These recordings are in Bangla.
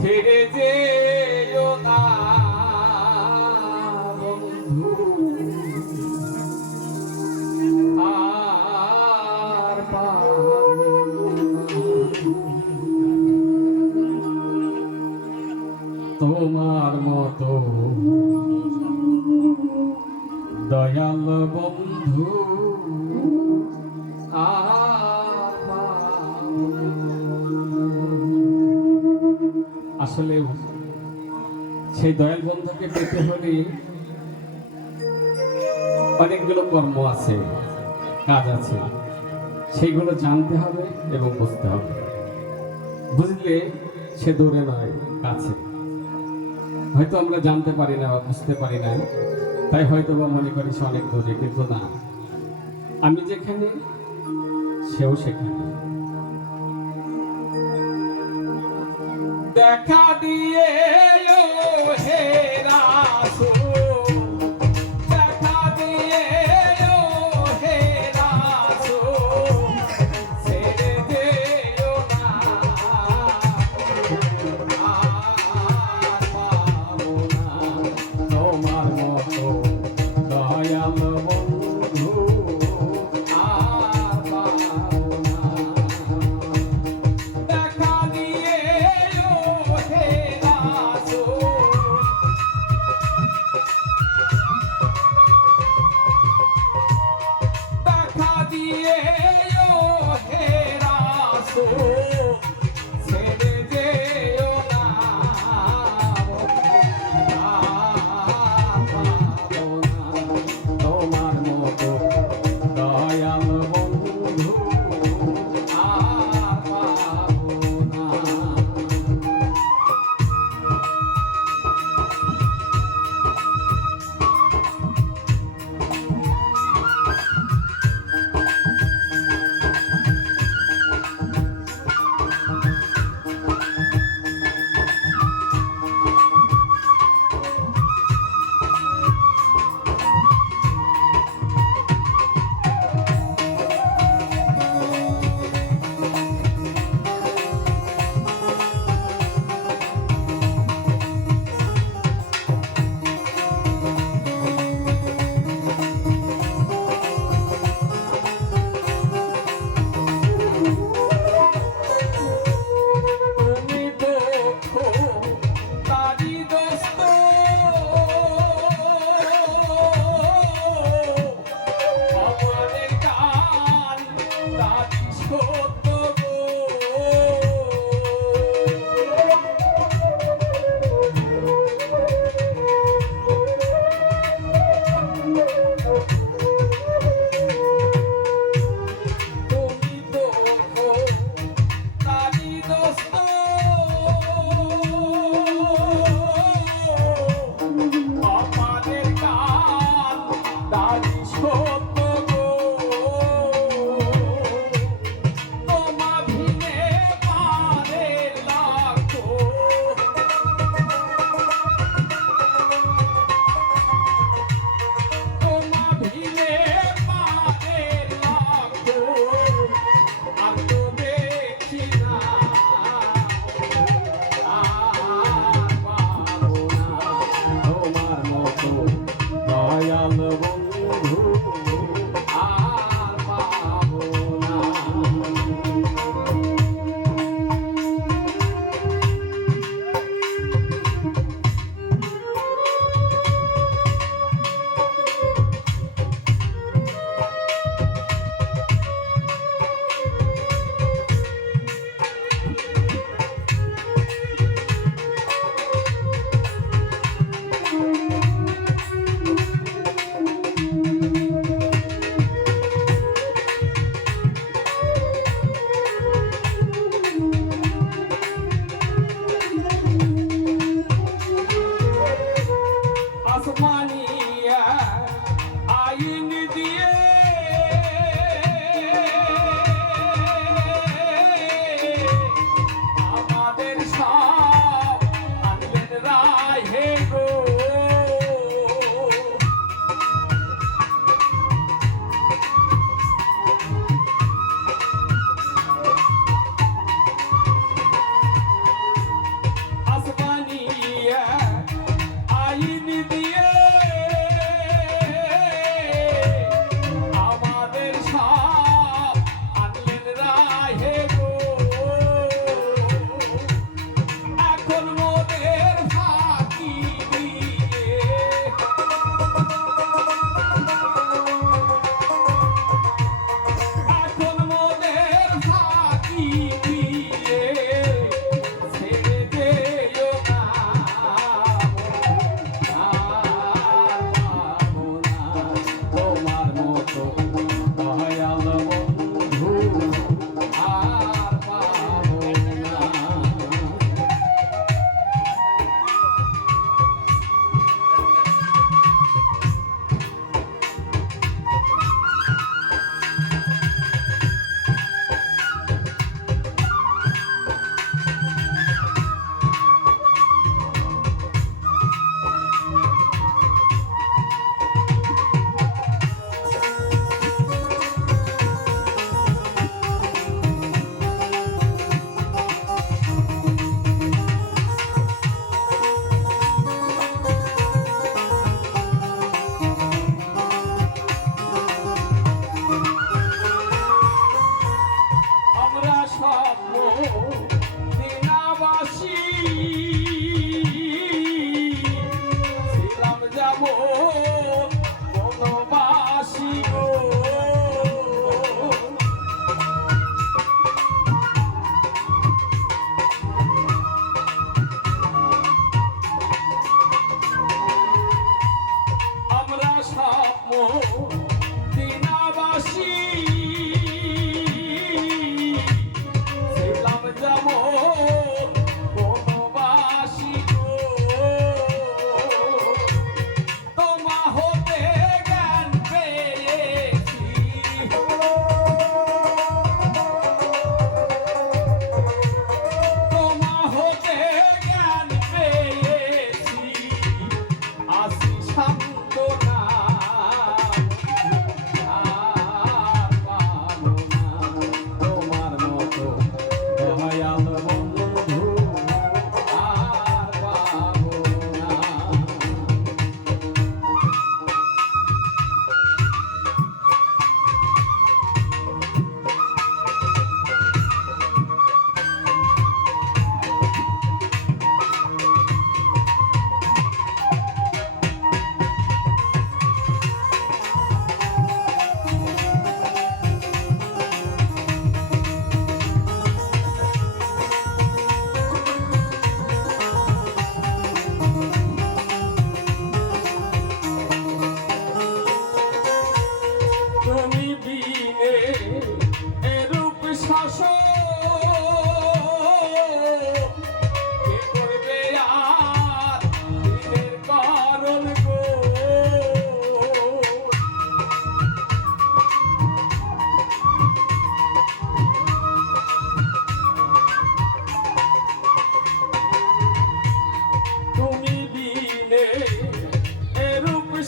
ছেড়ে যে না। তোমার মতো দয়াল বন্ধু। সেই দয়াল বন্ধুকে পেতে হলে অনেকগুলো কর্ম আছে, কাজ আছে। সেইগুলো জানতে হবে এবং বুঝতে হবে। বুঝলে সে দূরে নয়, কাছে। হয়তো আমরা জানতে পারি না বা বুঝতে পারি না, তাই হয়তো বা মনে করি সে অনেক দূরে, কিন্তু না। আমি যেখানে, সেও সেখানে। দেখা দিয়ে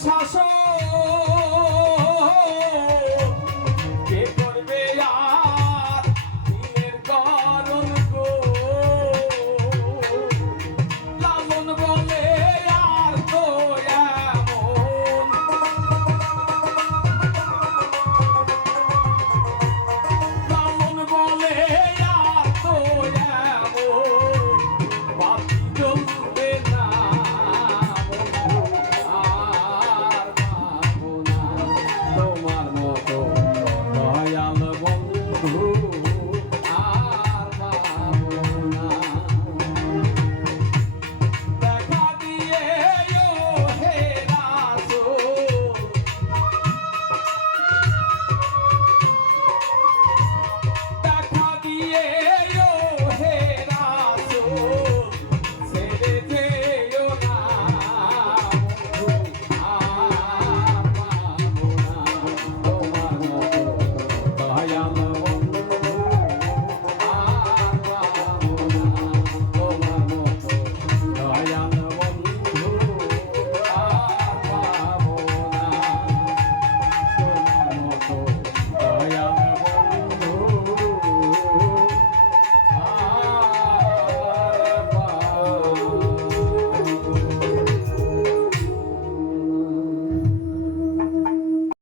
house on.